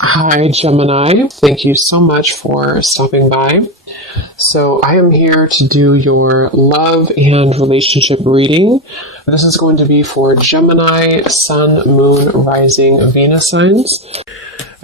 Hi, Gemini. Thank you so much for stopping by. So, I am here to do your love and relationship reading. This is going to be for Gemini, Sun, Moon, Rising, Venus signs.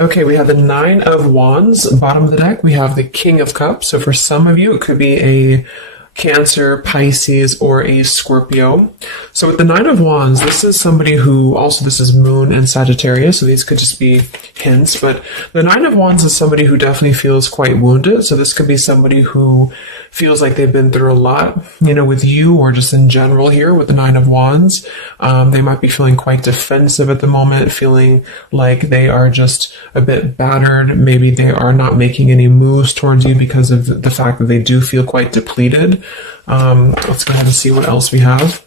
Okay, we have the Nine of Wands. Bottom of the deck, we have the King of Cups. So, for some of you, it could be a Cancer, Pisces, or a Scorpio. So with the Nine of Wands, this is somebody who, also this is Moon and Sagittarius, so these could just be hints, but the Nine of Wands is somebody who definitely feels quite wounded. So this could be somebody who feels like they've been through a lot, with you or just in general here with the Nine of Wands. They might be feeling quite defensive at the moment, feeling like they are just a bit battered. Maybe they are not making any moves towards you because of the fact that they do feel quite depleted. Let's go ahead and see what else we have.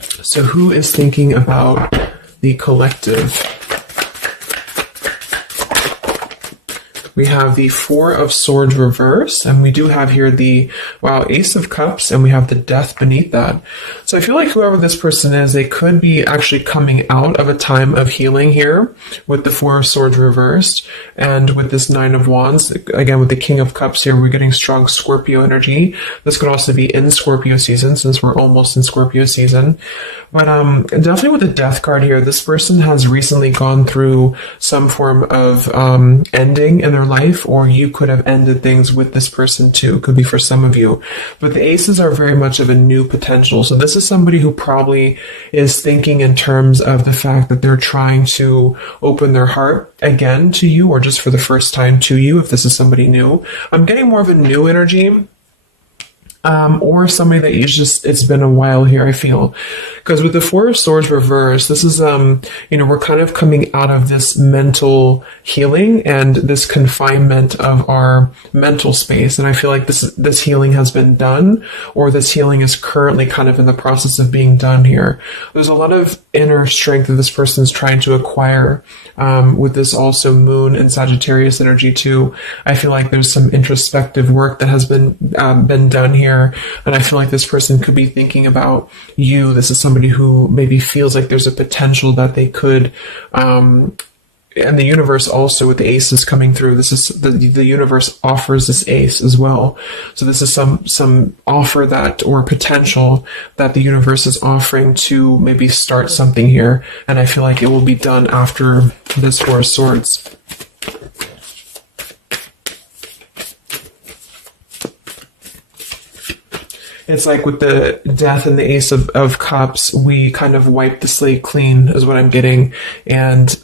So who is thinking about the collective? We have the Four of Swords reverse, and we do have here the, Ace of Cups, and we have the Death beneath that. So I feel like whoever this person is, they could be actually coming out of a time of healing here with the Four of Swords reversed, and with this Nine of Wands, again with the King of Cups here, we're getting strong Scorpio energy. This could also be in Scorpio season, since we're almost in Scorpio season. But definitely with the Death card here, this person has recently gone through some form of ending in their life, or you could have ended things with this person too. Could be for some of you. But the aces are very much of a new potential. So this is somebody who probably is thinking in terms of the fact that they're trying to open their heart again to you, or just for the first time to you, if this is somebody new. I'm getting more of a new energy. Or somebody that it's been a while here, I feel. Because with the Four of Swords reversed, this is, we're kind of coming out of this mental healing and this confinement of our mental space. And I feel like this healing has been done, or this healing is currently kind of in the process of being done here. There's a lot of inner strength that this person is trying to acquire, with this also Moon and Sagittarius energy too. I feel like there's some introspective work that has been done here. And I feel like this person could be thinking about you. This is somebody who maybe feels like there's a potential that they could, and the universe also with the aces coming through. This is the universe offers this ace as well. So this is some offer that, or potential that the universe is offering to maybe start something here. And I feel like it will be done after this Four of Swords. It's like with the Death and the Ace of Cups, we kind of wipe the slate clean, is what I'm getting. And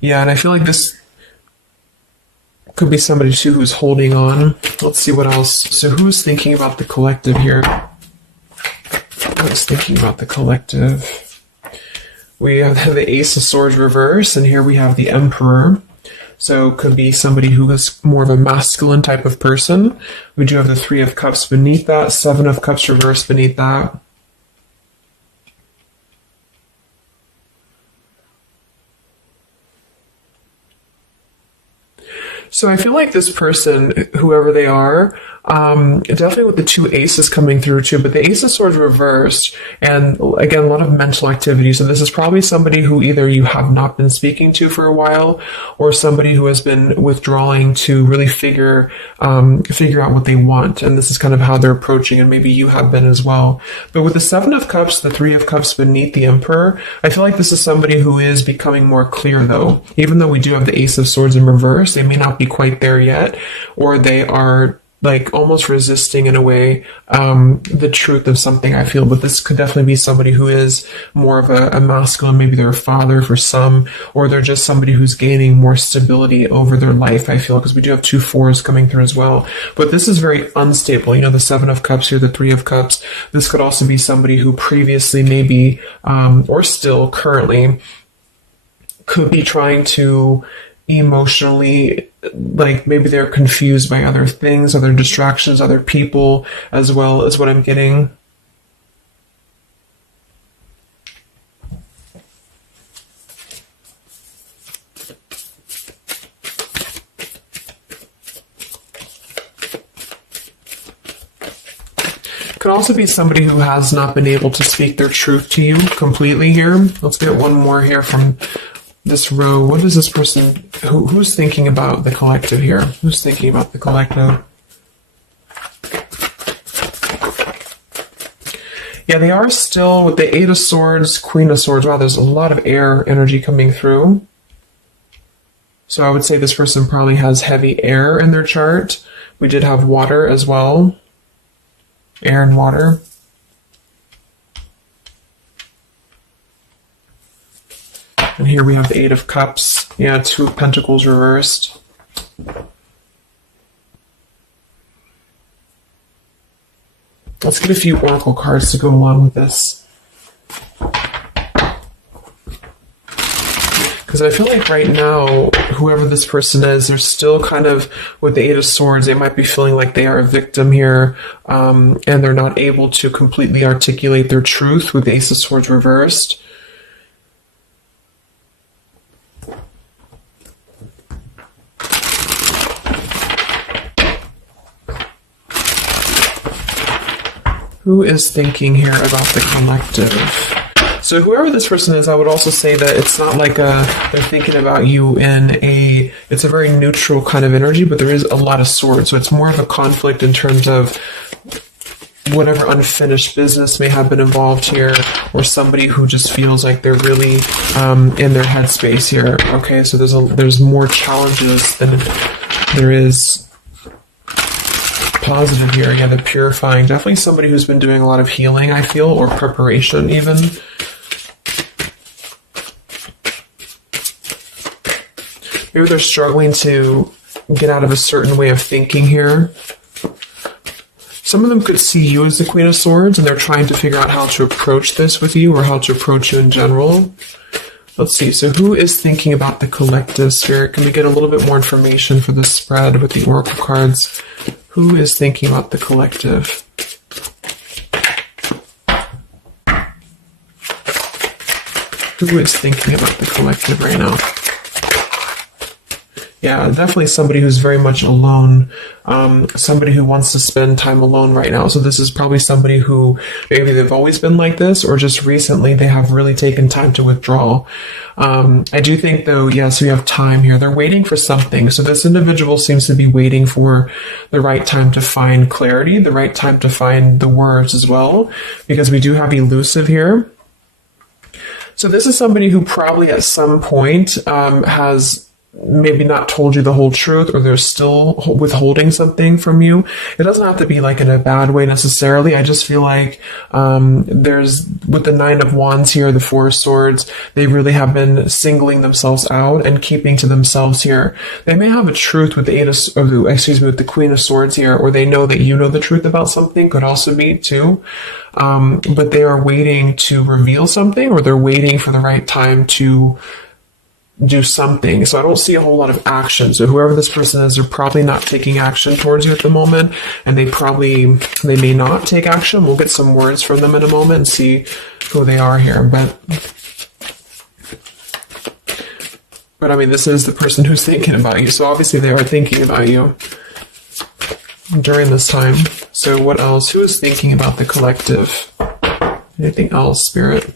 yeah, and I feel like this could be somebody too who's holding on. Let's see what else. So who's thinking about the collective here? Who's thinking about the collective? We have the Ace of Swords reverse, and here we have the Emperor. So it could be somebody who is more of a masculine type of person. We do have the Three of Cups beneath that, Seven of Cups reversed beneath that. So I feel like this person, whoever they are, definitely with the two aces coming through too, but the Ace of Swords reversed, and again, a lot of mental activity. So this is probably somebody who either you have not been speaking to for a while, or somebody who has been withdrawing to really figure out what they want. And this is kind of how they're approaching, and maybe you have been as well. But with the Seven of Cups, the Three of Cups beneath the Emperor, I feel like this is somebody who is becoming more clear though. Even though we do have the Ace of Swords in reverse, they may not be quite there yet, or they are like almost resisting in a way the truth of something, I feel. But this could definitely be somebody who is more of a masculine. Maybe they're a father for some, or they're just somebody who's gaining more stability over their life, I feel, because we do have two fours coming through as well. But this is very unstable. The Seven of Cups here, the Three of Cups. This could also be somebody who previously maybe, or still currently, could be trying to emotionally, like maybe they're confused by other things, other distractions, other people, as well as what I'm getting. could also be somebody who has not been able to speak their truth to you completely here. Let's get one more here from this row. What is this person, who's thinking about the collective here? Who's thinking about the collective? Yeah, they are still with the Eight of Swords, Queen of Swords. Wow, there's a lot of air energy coming through. So I would say this person probably has heavy air in their chart. We did have water as well. Air and water. And here we have the Eight of Cups. Yeah, Two of Pentacles reversed. Let's get a few oracle cards to go along with this. Because I feel like right now, whoever this person is, they're still kind of, with the Eight of Swords, they might be feeling like they are a victim here, and they're not able to completely articulate their truth with the Ace of Swords reversed. Who is thinking here about the collective? So whoever this person is, I would also say that it's not like they're thinking about you it's a very neutral kind of energy, but there is a lot of swords. So it's more of a conflict in terms of whatever unfinished business may have been involved here, or somebody who just feels like they're really in their headspace here. Okay, so there's more challenges than there is positive here. Again, the purifying. Definitely somebody who's been doing a lot of healing, I feel, or preparation even. Maybe they're struggling to get out of a certain way of thinking here. Some of them could see you as the Queen of Swords, and they're trying to figure out how to approach this with you, or how to approach you in general. Let's see. So who is thinking about the collective, Spirit? Can we get a little bit more information for this spread with the oracle cards? Who is thinking about the collective? Who is thinking about the collective right now? Yeah, definitely somebody who's very much alone. Somebody who wants to spend time alone right now. So this is probably somebody who maybe they've always been like this, or just recently they have really taken time to withdraw. I do think, though, yes, we have time here. They're waiting for something. So this individual seems to be waiting for the right time to find clarity, the right time to find the words as well, because we do have elusive here. So this is somebody who probably at some point has maybe not told you the whole truth, or they're still withholding something from you. It doesn't have to be like in a bad way necessarily. I just feel like there's, with the Nine of Wands here, the Four of Swords, they really have been singling themselves out and keeping to themselves here. They may have a truth with the with the Queen of Swords here, or they know that you know the truth about something, could also be too. But they are waiting to reveal something, or they're waiting for the right time to do something. So I don't see a whole lot of action. So whoever this person is, they're probably not taking action towards you at the moment, and they may not take action. We'll get some words from them in a moment and see who they are here. But I mean, this is the person who's thinking about you. So obviously they are thinking about you during this time. So what else? Who is thinking about the collective? Anything else, Spirit?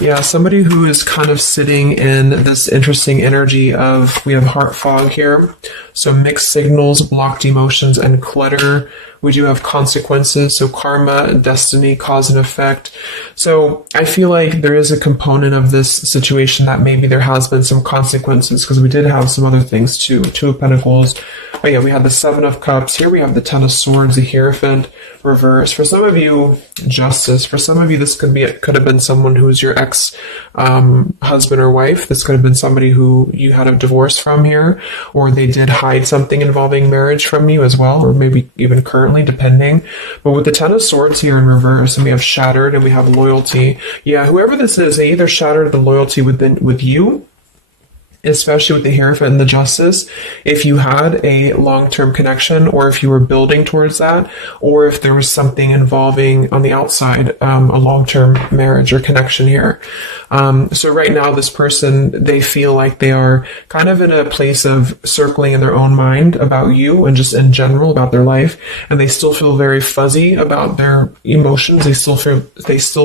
Yeah, somebody who is kind of sitting in this interesting energy of, we have heart fog here. So mixed signals, blocked emotions, and clutter. We do have consequences, so karma, destiny, cause and effect. So I feel like there is a component of this situation that maybe there has been some consequences, because we did have some other things too. Two of Pentacles. Oh yeah, we had the Seven of Cups. Here we have the Ten of Swords, the Hierophant, reverse. For some of you, Justice. For some of you, this could have been someone who's your ex husband or wife. This could have been somebody who you had a divorce from here, or they did hide something involving marriage from you as well, or maybe even currently, depending. But with the Ten of Swords here in reverse, and we have shattered, and we have loyalty. Yeah, whoever this is, they either shattered the loyalty with you, especially with the Hierophant and the Justice, if you had a long-term connection, or if you were building towards that, or if there was something involving on the outside, a long-term marriage or connection here. So right now, this person, they feel like they are kind of in a place of circling in their own mind about you and just in general about their life, and they still feel very fuzzy about their emotions. They still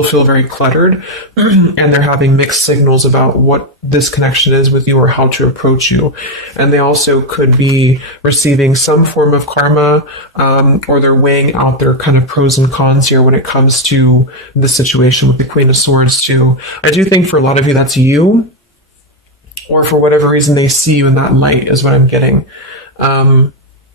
feel very cluttered, and they're having mixed signals about what this connection is with you or how to approach you. And they also could be receiving some form of karma, or they're weighing out their kind of pros and cons here when it comes to the situation with the Queen of Swords too. I do think for a lot of you that's you, or for whatever reason they see you in that light is what I'm getting.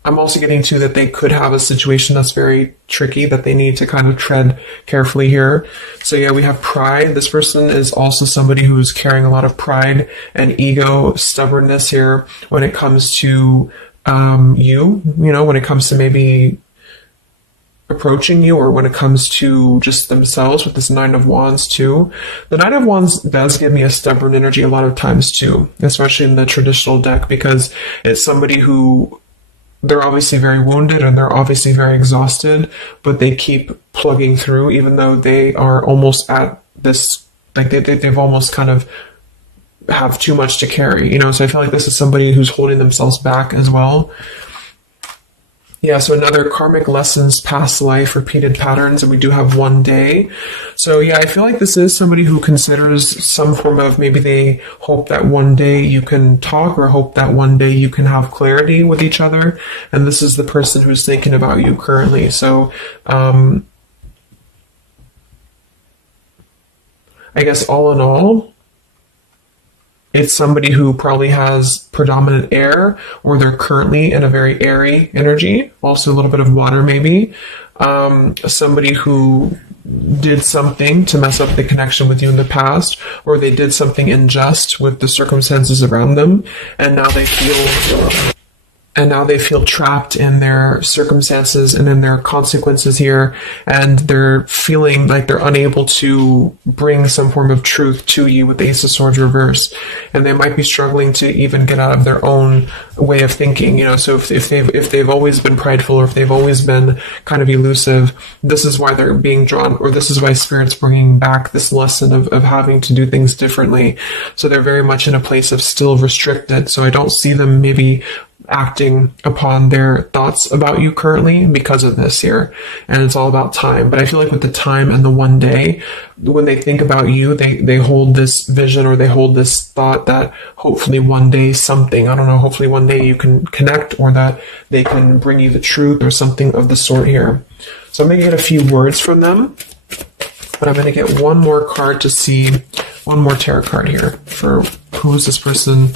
I'm also getting too that they could have a situation that's very tricky that they need to kind of tread carefully here. So yeah, we have pride. This person is also somebody who's carrying a lot of pride and ego, stubbornness here when it comes to when it comes to maybe approaching you, or when it comes to just themselves with this Nine of Wands too. The Nine of Wands does give me a stubborn energy a lot of times too, especially in the traditional deck, because it's somebody who, they're obviously very wounded and they're obviously very exhausted, but they keep plugging through even though they are almost at this, like they've almost kind of have too much to carry, so I feel like this is somebody who's holding themselves back as well. Yeah, so another karmic lessons, past life, repeated patterns, and we do have one day. So yeah, I feel like this is somebody who considers some form of, maybe they hope that one day you can talk, or hope that one day you can have clarity with each other. And this is the person who's thinking about you currently. So I guess all in all, it's somebody who probably has predominant air, or they're currently in a very airy energy, also a little bit of water maybe. Somebody who did something to mess up the connection with you in the past, or they did something unjust with the circumstances around them, and now they feel trapped in their circumstances and in their consequences here, and they're feeling like they're unable to bring some form of truth to you with the Ace of Swords reverse, and they might be struggling to even get out of their own way of thinking. So if they've always been prideful, or if they've always been kind of elusive, this is why they're being drawn, or this is why Spirit's bringing back this lesson of having to do things differently. So they're very much in a place of still restricted. So I don't see them maybe acting upon their thoughts about you currently because of this here, and it's all about time. But I feel like with the time and the one day, when they think about you, they hold this vision, or they hold this thought that hopefully one day something, I don't know, hopefully one day you can connect, or that they can bring you the truth or something of the sort here. So I'm going to get a few words from them, but I'm going to get one more card to see, one more tarot card here for who is this person.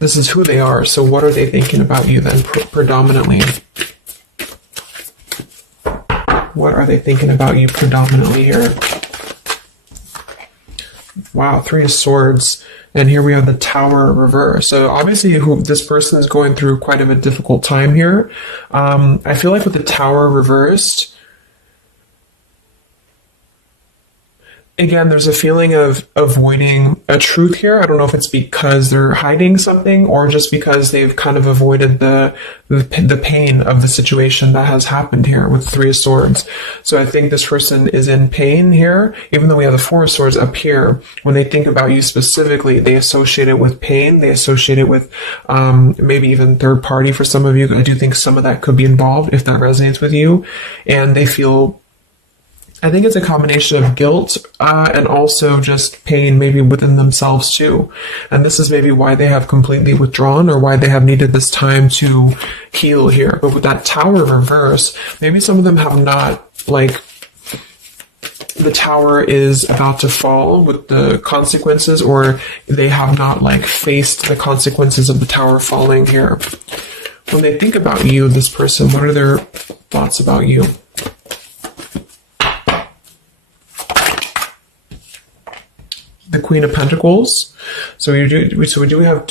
This is who they are. So what are they thinking about you then, predominantly? What are they thinking about you predominantly here? Wow, Three of Swords. And here we have the Tower reverse. So obviously this person is going through quite of a difficult time here. I feel like with the Tower reversed, again, there's a feeling of avoiding a truth here. I don't know if it's because they're hiding something, or just because they've kind of avoided the pain of the situation that has happened here with Three of Swords. So I think this person is in pain here, even though we have the Four of Swords up here. When they think about you specifically, they associate it with pain. They associate it with maybe even third party for some of you. I do think some of that could be involved if that resonates with you. And they feel, I think it's a combination of guilt and also just pain maybe within themselves too. And this is maybe why they have completely withdrawn, or why they have needed this time to heal here. But with that Tower reverse, maybe some of them have not, like, the tower is about to fall with the consequences, or they have not like faced the consequences of the tower falling here. When they think about you, this person, what are their thoughts about you? The Queen of Pentacles. So we do have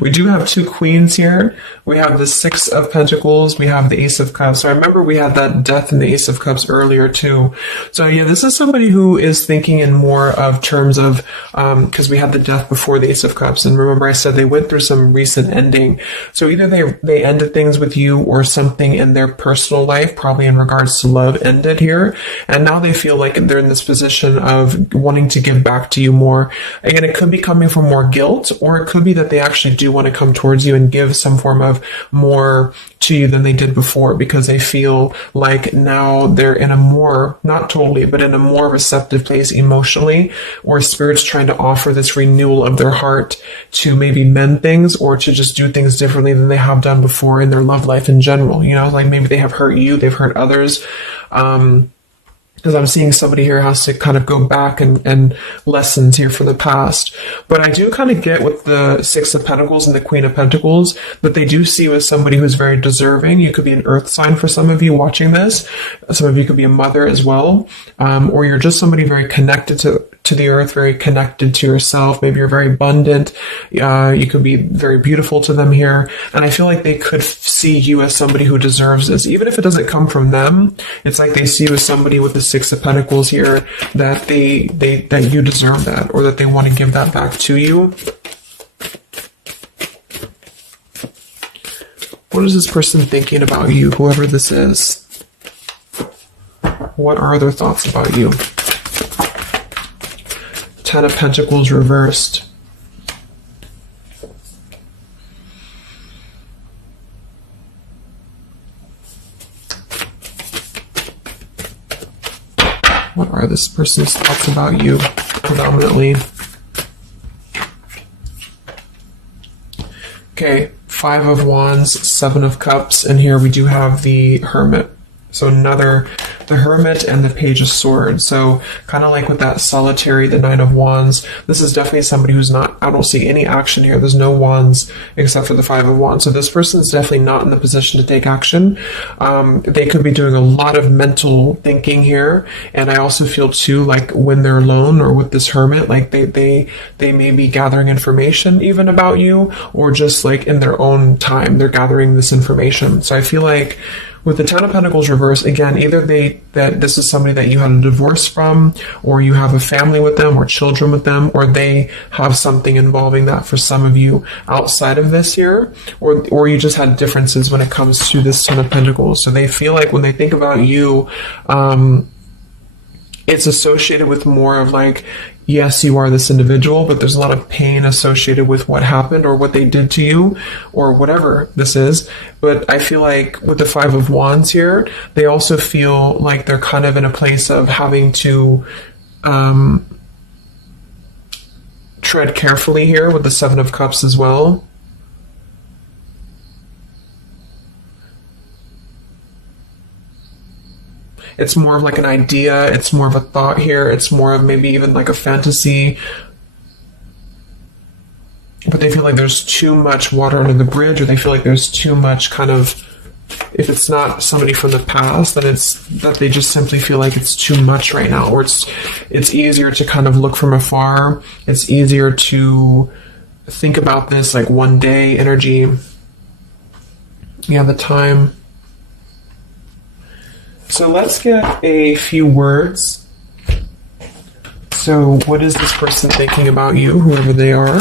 We do have two queens here. We have the Six of Pentacles. We have the Ace of Cups. So I remember we had that Death and the Ace of Cups earlier too. So yeah, this is somebody who is thinking in more of terms of, because we had the Death before the Ace of Cups. And remember I said they went through some recent ending. So either they ended things with you or something in their personal life, probably in regards to love, ended here. And now they feel like they're in this position of wanting to give back to you more. Again, it could be coming from more guilt, or it could be that they actually do want to come towards you and give some form of more to you than they did before, because they feel like now they're in a more, not totally, but in a more receptive place emotionally, or spirit's trying to offer this renewal of their heart to maybe mend things or to just do things differently than they have done before in their love life in general. You know, like maybe they have hurt you, they've hurt others. Because I'm seeing somebody here has to kind of go back and lessons here from the past. But I do kind of get with the Six of Pentacles and the Queen of Pentacles that they do see you as somebody who's very deserving. You could be an earth sign for some of you watching this. Some of you could be a mother as well. Or you're just somebody very connected to the earth, very connected to yourself. Maybe you're very abundant. You could be very beautiful to them here. And I feel like they could see you as somebody who deserves this. Even if it doesn't come from them, it's like they see you as somebody with the Six of Pentacles here, that that you deserve that, or that they want to give that back to you. What is this person thinking about you, whoever this is? What are their thoughts about you? Ten of Pentacles reversed. What are this person's thoughts about you, predominantly? Okay, Five of Wands, Seven of Cups, and here we do have the Hermit. So the Hermit and the Page of Swords. So kind of like with that solitary, the Nine of Wands, this is definitely somebody who's not, I don't see any action here. There's no wands except for the Five of Wands. So this person is definitely not in the position to take action. They could be doing a lot of mental thinking here. And I also feel too, like when they're alone or with this Hermit, like they may be gathering information even about you, or just like in their own time, they're gathering this information. So I feel like with the Ten of Pentacles reverse, again, either that this is somebody that you had a divorce from, or you have a family with them, or children with them, or they have something involving that for some of you outside of this year, or you just had differences when it comes to this Ten of Pentacles. So they feel like when they think about you, it's associated with more of like, yes, you are this individual, but there's a lot of pain associated with what happened or what they did to you or whatever this is. But I feel like with the Five of Wands here, they also feel like they're kind of in a place of having to tread carefully here with the Seven of Cups as well. It's more of like an idea. It's more of a thought here. It's more of maybe even like a fantasy. But they feel like there's too much water under the bridge, or they feel like there's too much kind of, if it's not somebody from the past, then it's that they just simply feel like it's too much right now, or it's easier to kind of look from afar. It's easier to think about this like one day energy. Yeah, the time. So let's get a few words. So what is this person thinking about you, whoever they are?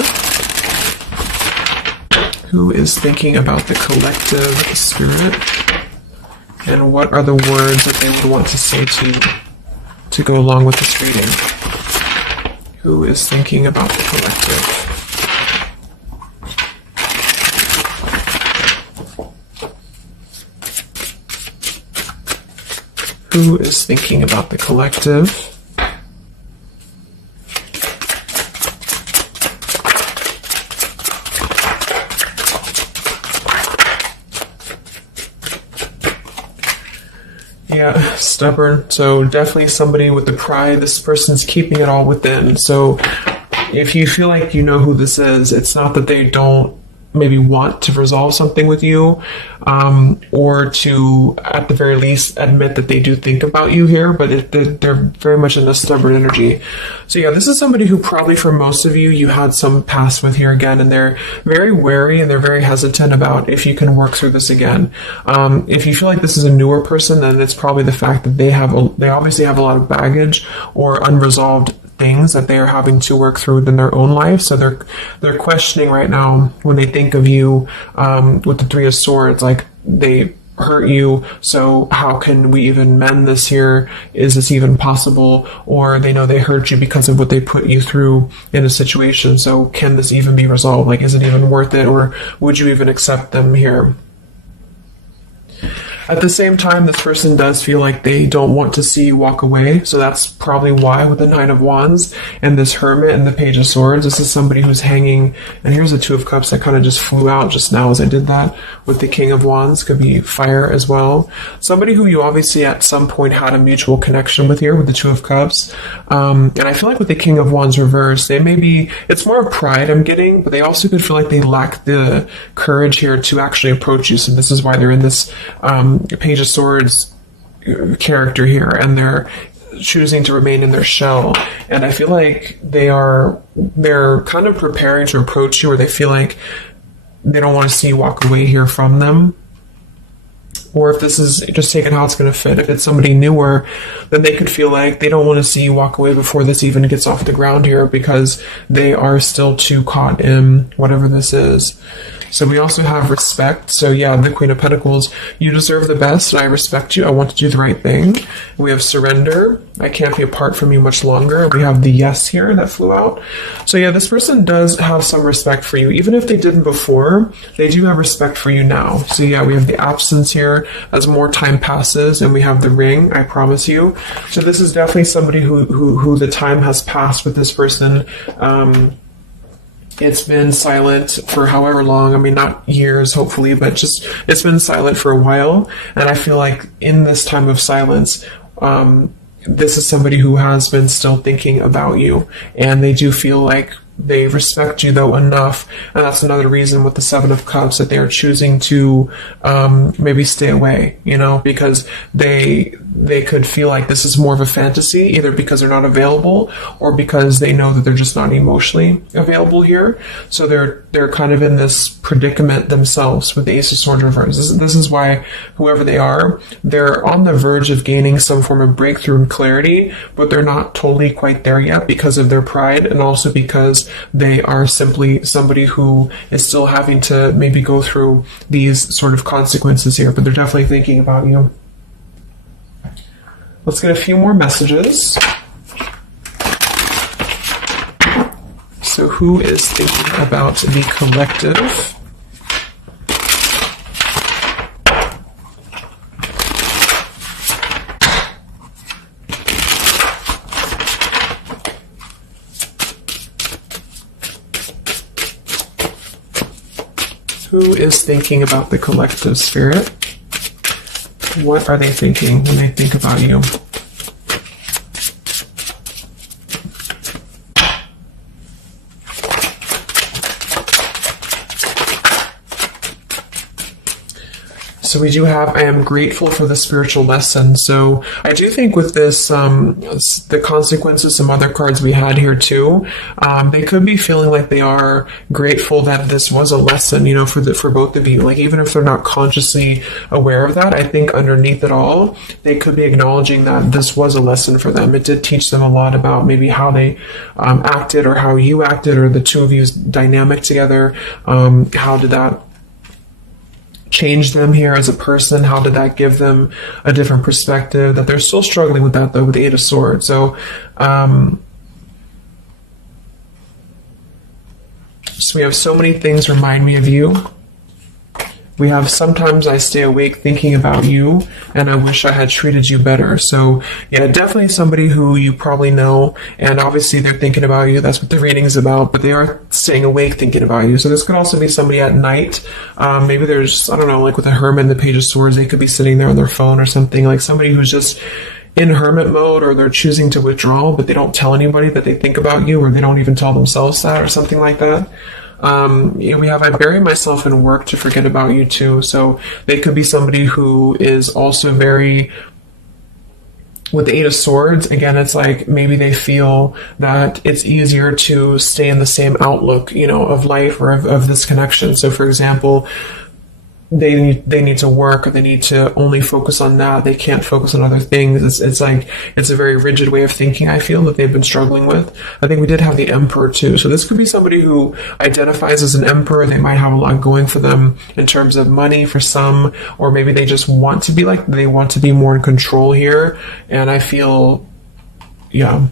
Who is thinking about the collective spirit? And what are the words that they would want to say to go along with this reading? Who is thinking about the collective? Who is thinking about the collective? Yeah, stubborn. So definitely somebody with the pride. This person's keeping it all within. So if you feel like you know who this is, it's not that they don't maybe want to resolve something with you, or to, at the very least, admit that they do think about you here, but they're very much in a stubborn energy. So yeah, this is somebody who probably for most of you, you had some past with here again, and they're very wary and they're very hesitant about if you can work through this again. If you feel like this is a newer person, then it's probably the fact that they obviously have a lot of baggage or unresolved things that they are having to work through in their own life. So they're questioning right now when they think of you, with the Three of Swords, like they hurt you, so how can we even mend this here? Is this even possible? Or they know they hurt you because of what they put you through in a situation, so can this even be resolved? Like, is it even worth it, or would you even accept them here? At the same time, this person does feel like they don't want to see you walk away. So that's probably why with the Nine of Wands and this Hermit and the Page of Swords, this is somebody who's hanging. And here's the Two of Cups that kind of just flew out just now as I did that with the King of Wands. Could be fire as well. Somebody who you obviously at some point had a mutual connection with here with the Two of Cups. And I feel like with the King of Wands reversed, they may be, it's more of pride I'm getting, but they also could feel like they lack the courage here to actually approach you. So this is why they're in this Page of Swords character here, and they're choosing to remain in their shell. And I feel like they're kind of preparing to approach you, or they feel like they don't want to see you walk away here from them. Or if this is just taking how it's going to fit, if it's somebody newer, then they could feel like they don't want to see you walk away before this even gets off the ground here, because they are still too caught in whatever this is. So we also have respect. So yeah, the Queen of Pentacles, you deserve the best. I respect you. I want to do the right thing. We have surrender. I can't be apart from you much longer. We have the yes here that flew out. So yeah, this person does have some respect for you. Even if they didn't before, they do have respect for you now. So yeah, we have the absence here as more time passes, and we have the ring, I promise you. So this is definitely somebody who the time has passed with this person. It's been silent for however long. I mean, not years, hopefully, but just it's been silent for a while. And I feel like in this time of silence, this is somebody who has been still thinking about you. And they do feel like they respect you, though, enough. And that's another reason with the Seven of Cups that they are choosing to maybe stay away, because they could feel like this is more of a fantasy, either because they're not available or because they know that they're just not emotionally available here. So they're kind of in this predicament themselves with the Ace of Swords reversed. This is why whoever they are, they're on the verge of gaining some form of breakthrough and clarity, but they're not totally quite there yet because of their pride, and also because they are simply somebody who is still having to maybe go through these sort of consequences here, but they're definitely thinking about you. Let's get a few more messages. So who is thinking about the collective? Who is thinking about the collective, Spirit? What are they thinking when they think about you? So we do have, I am grateful for the spiritual lesson. So I do think with this, the consequences, some other cards we had here too, they could be feeling like they are grateful that this was a lesson, for both of you. Like, even if they're not consciously aware of that, I think underneath it all, they could be acknowledging that this was a lesson for them. It did teach them a lot about maybe how they acted, or how you acted, or the two of you's dynamic together. How did that change them here as a person? How did that give them a different perspective? That they're still struggling with that, though, with the Eight of Swords. So we have so many things remind me of you. We have sometimes I stay awake thinking about you, and I wish I had treated you better. So yeah, definitely somebody who you probably know, and obviously they're thinking about you. That's what the reading is about, but they are staying awake thinking about you. So this could also be somebody at night. Maybe there's, I don't know, like with a Hermit and the Page of Swords, they could be sitting there on their phone or something, like somebody who's just in hermit mode, or they're choosing to withdraw, but they don't tell anybody that they think about you, or they don't even tell themselves that, or something like that. We have I bury myself in work to forget about you too. So they could be somebody who is also very, with the Eight of Swords, again, it's like maybe they feel that it's easier to stay in the same outlook, of life or of this connection. So for example, they need to work, or they need to only focus on that. They can't focus on other things. It's like, it's a very rigid way of thinking, I feel, that they've been struggling with. I think we did have the Emperor too. So this could be somebody who identifies as an Emperor. They might have a lot going for them in terms of money for some, or maybe they just want to be they want to be more in control here. And I feel, yeah.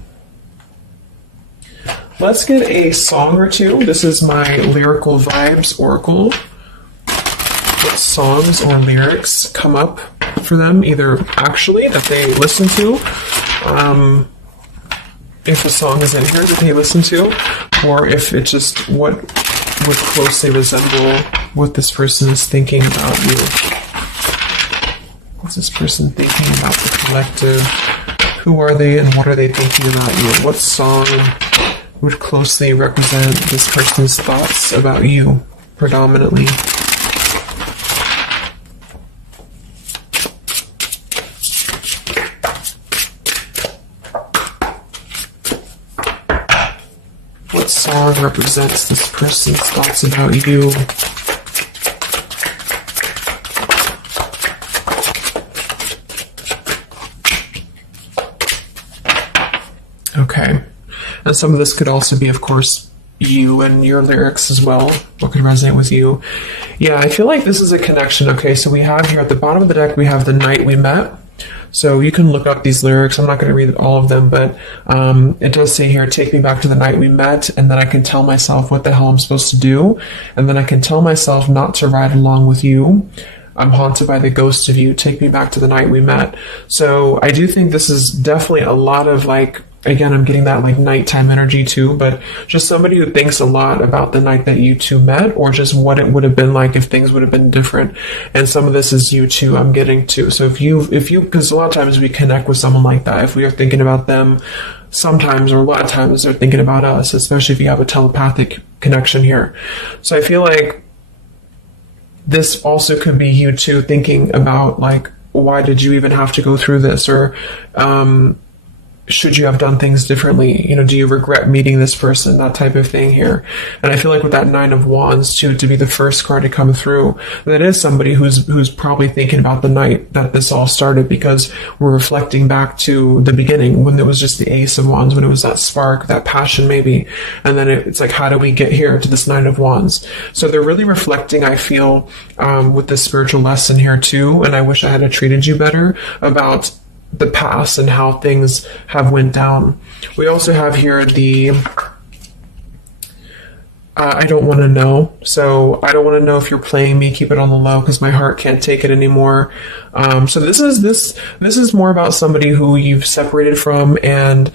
Let's get a song or two. This is my Lyrical Vibes Oracle. What songs or lyrics come up for them, either actually that they listen to, if a song is in here that they listen to, or if it's just what would closely resemble what this person is thinking about you. What's this person thinking about the collective? Who are they and what are they thinking about you? What song would closely represent this person's thoughts about you predominantly? What song represents this person's thoughts about you? Okay. And some of this could also be, of course, you and your lyrics as well. What could resonate with you? Yeah, I feel like this is a connection. Okay, so we have here at the bottom of the deck, we have The Night We Met. So you can look up these lyrics. I'm not going to read all of them, but it does say here, take me back to the night we met, and then I can tell myself what the hell I'm supposed to do, and then I can tell myself not to ride along with you. I'm haunted by the ghost of you. Take me back to the night we met. So I do think this is definitely a lot of again, I'm getting that nighttime energy too, but just somebody who thinks a lot about the night that you two met, or just what it would have been like if things would have been different. And some of this is you too, I'm getting to. So if you, because a lot of times we connect with someone like that, if we are thinking about them, sometimes, or a lot of times they're thinking about us, especially if you have a telepathic connection here. So I feel like this also could be you too, thinking about why did you even have to go through this, or should you have done things differently? Do you regret meeting this person? That type of thing here. And I feel like with that Nine of Wands too, to be the first card to come through, that is somebody who's probably thinking about the night that this all started, because we're reflecting back to the beginning when it was just the Ace of Wands, when it was that spark, that passion maybe. And then it's like, how do we get here to this Nine of Wands? So they're really reflecting, I feel, with this spiritual lesson here too. And I wish I had treated you better, about the past and how things have went down. We also have here the I don't want to know. So I don't want to know if you're playing me. Keep it on the low because my heart can't take it anymore. So this is more about somebody who you've separated from, and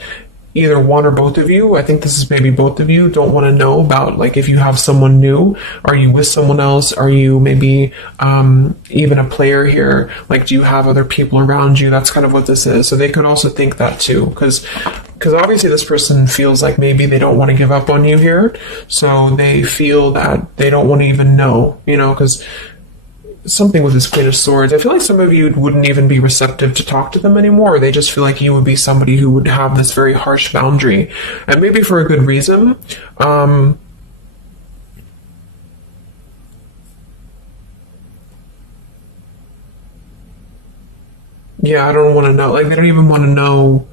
either one or both of you, I think this is maybe both of you, don't want to know about if you have someone new. Are you with someone else? Are you maybe even a player here? Do you have other people around you? That's kind of what this is. So they could also think that too, because obviously this person feels like maybe they don't want to give up on you here. So they feel that they don't want to even know, because something with this Queen of Swords, I feel like some of you wouldn't even be receptive to talk to them anymore. They just feel like you would be somebody who would have this very harsh boundary, and maybe for a good reason. Yeah, I don't want to know. They don't even want to know.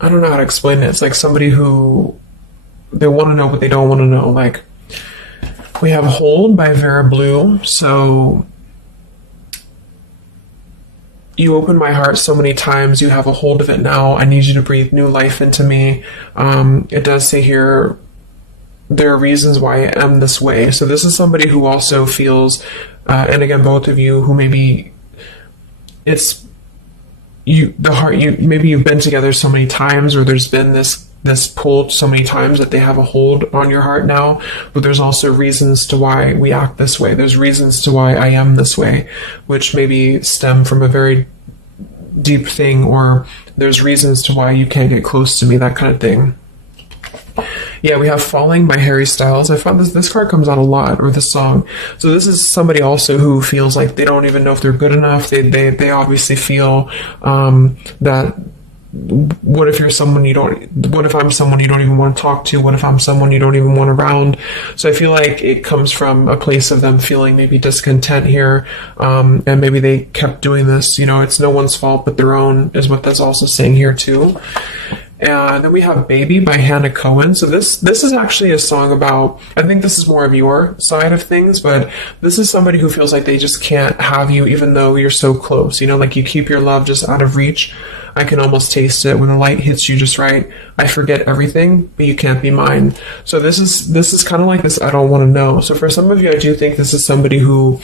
I don't know how to explain it. It's like somebody who they want to know, but they don't want to know. We have Hold by Vera Blue. So you opened my heart so many times. You have a hold of it now. I need you to breathe new life into me. It does say here, there are reasons why I am this way. So this is somebody who also feels, and again, both of you who maybe it's maybe you've been together so many times, or there's been this pull so many times that they have a hold on your heart now, but there's also reasons to why we act this way. There's reasons to why I am this way, which maybe stem from a very deep thing, or there's reasons to why you can't get close to me, that kind of thing. Yeah, we have Falling by Harry Styles. I found this card comes out a lot, or this song. So this is somebody also who feels like they don't even know if they're good enough. They obviously feel that what if you're someone you don't, what if I'm someone you don't even want to talk to? What if I'm someone you don't even want around? So I feel like it comes from a place of them feeling maybe discontent here. And maybe they kept doing this, you know, it's no one's fault but their own, is what that's also saying here too. And then we have Baby by Hannah Cohen. So this is actually a song about, I think this is more of your side of things, but this is somebody who feels like they just can't have you even though you're so close. You know, like you keep your love just out of reach. I can almost taste it when the light hits you just right. I forget everything, but you can't be mine. So this is kind of like this I don't want to know. So for some of you, I do think this is somebody who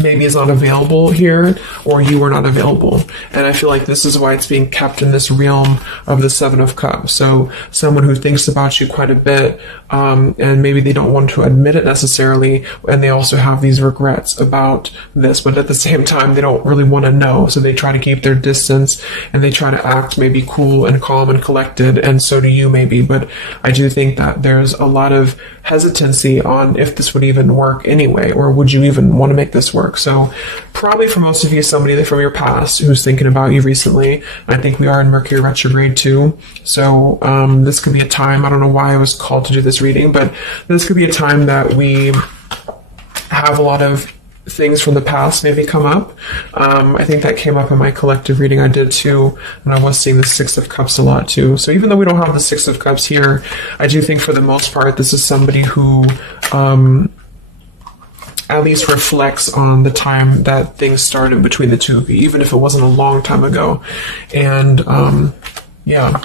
maybe is not available here, or you are not available. And I feel like this is why it's being kept in this realm of the Seven of Cups. So someone who thinks about you quite a bit, and maybe they don't want to admit it necessarily, and they also have these regrets about this, but at the same time, they don't really want to know. So they try to keep their distance, and they try to act maybe cool and calm and collected, and so do you maybe. But I do think that there's a lot of hesitancy on if this would even work anyway, or would you even want to make this work? So probably for most of you, somebody from your past who's thinking about you recently. I think we are in Mercury retrograde too. So this could be a time, I don't know why I was called to do this reading, but this could be a time that we have a lot of things from the past maybe come up. I think that came up in my collective reading I did too, and I was seeing the Six of Cups a lot too. So even though we don't have the Six of Cups here, I do think for the most part this is somebody who at least reflects on the time that things started between the two of you, even if it wasn't a long time ago. And yeah.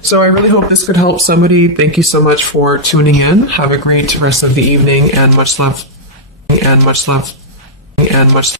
So I really hope this could help somebody. Thank you so much for tuning in. Have a great rest of the evening, and much love, and much love, and much love.